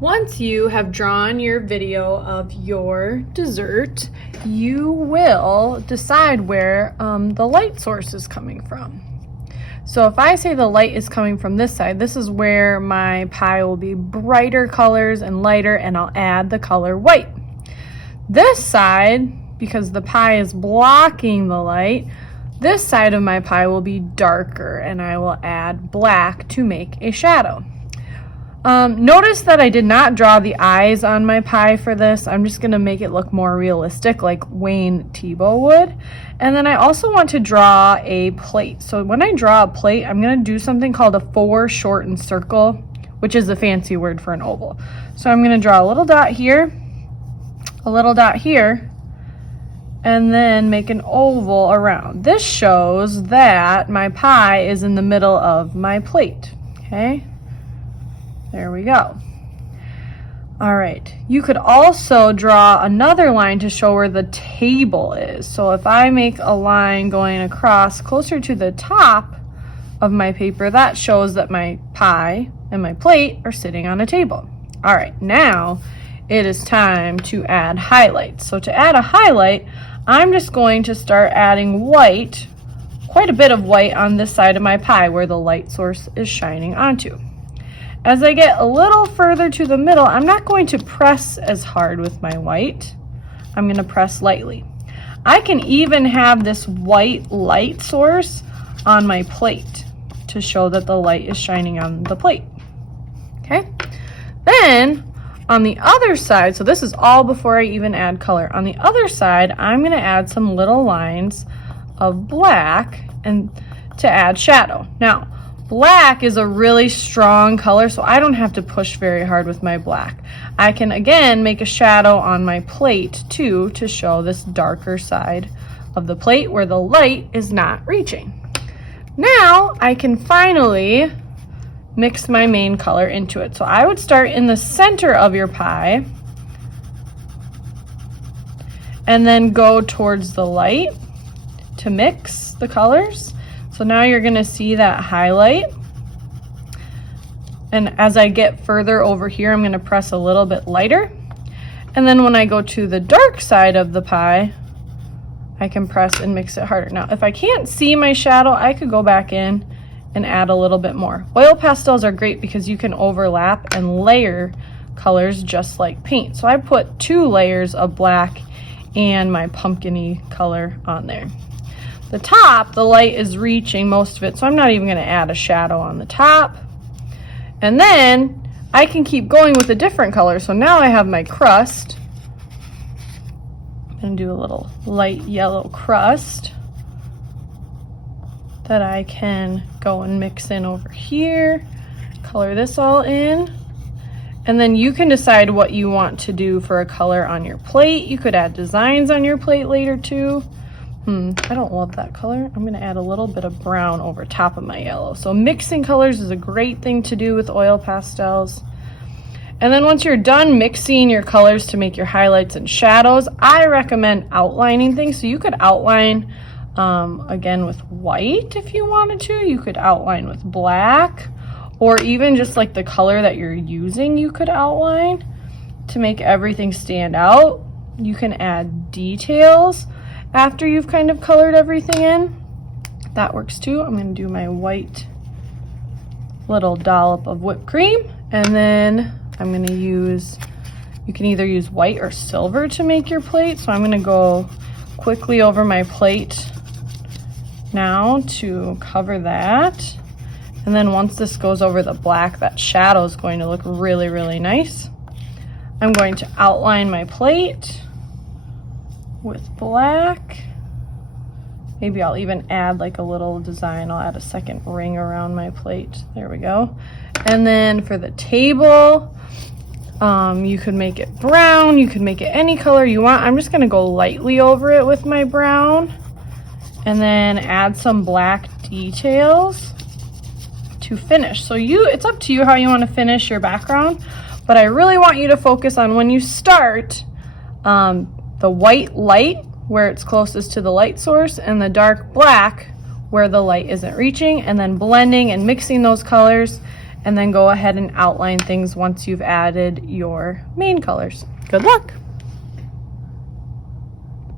Once you have drawn your video of your dessert, you will decide where the light source is coming from. So if I say the light is coming from this side, this is where my pie will be brighter colors and lighter, and I'll add the color white. This side, because the pie is blocking the light, this side of my pie will be darker, and I will add black to make a shadow. Notice that I did not draw the eyes on my pie for this. I'm just going to make it look more realistic like Wayne Thiebaud would. And then I also want to draw a plate. So when I draw a plate, I'm going to do something called a foreshortened circle, which is a fancy word for an oval. So I'm going to draw a little dot here, a little dot here, and then make an oval around. This shows that my pie is in the middle of my plate, okay? There we go. All right, you could also draw another line to show where the table is. So if I make a line going across closer to the top of my paper, that shows that my pie and my plate are sitting on a table. All right, now it is time to add highlights. So to add a highlight, I'm just going to start adding white, quite a bit of white on this side of my pie where the light source is shining onto. As I get a little further to the middle, I'm not going to press as hard with my white. I'm going to press lightly. I can even have this white light source on my plate to show that the light is shining on the plate. Okay? Then on the other side, so this is all before I even add color. On the other side, I'm going to add some little lines of black and to add shadow. Now, black is a really strong color, so I don't have to push very hard with my black. I can, again, make a shadow on my plate, too, to show this darker side of the plate where the light is not reaching. Now, I can finally mix my main color into it. So I would start in the center of your pie and then go towards the light to mix the colors. So now you're going to see that highlight. And as I get further over here, I'm going to press a little bit lighter. And then when I go to the dark side of the pie, I can press and mix it harder. Now, if I can't see my shadow, I could go back in and add a little bit more. Oil pastels are great because you can overlap and layer colors just like paint. So I put 2 layers of black and my pumpkin-y color on there. The top, the light is reaching most of it, so I'm not even going to add a shadow on the top. And then I can keep going with a different color. So now I have my crust. I'm going to do a little light yellow crust that I can go and mix in over here. Color this all in. And then you can decide what you want to do for a color on your plate. You could add designs on your plate later too. I don't love that color. I'm going to add a little bit of brown over top of my yellow. So mixing colors is a great thing to do with oil pastels. And then once you're done mixing your colors to make your highlights and shadows, I recommend outlining things. So you could outline again with white if you wanted to. You could outline with black, or even just like the color that you're using, you could outline to make everything stand out. You can add details after you've kind of colored everything in. That works too. I'm going to do my white little dollop of whipped cream, and then I'm going to use, you can either use white or silver to make your plate. So I'm going to go quickly over my plate now to cover that. And then once this goes over the black, that shadow is going to look really, really nice. I'm going to outline my plate with black. Maybe I'll even add like a little design. I'll add a second ring around my plate. There we go. And then for the table, you could make it brown. You could make it any color you want. I'm just going to go lightly over it with my brown and then add some black details to finish. So it's up to you how you want to finish your background, but I really want you to focus on when you start the white light where it's closest to the light source and the dark black where the light isn't reaching, and then blending and mixing those colors and then go ahead and outline things once you've added your main colors. Good luck!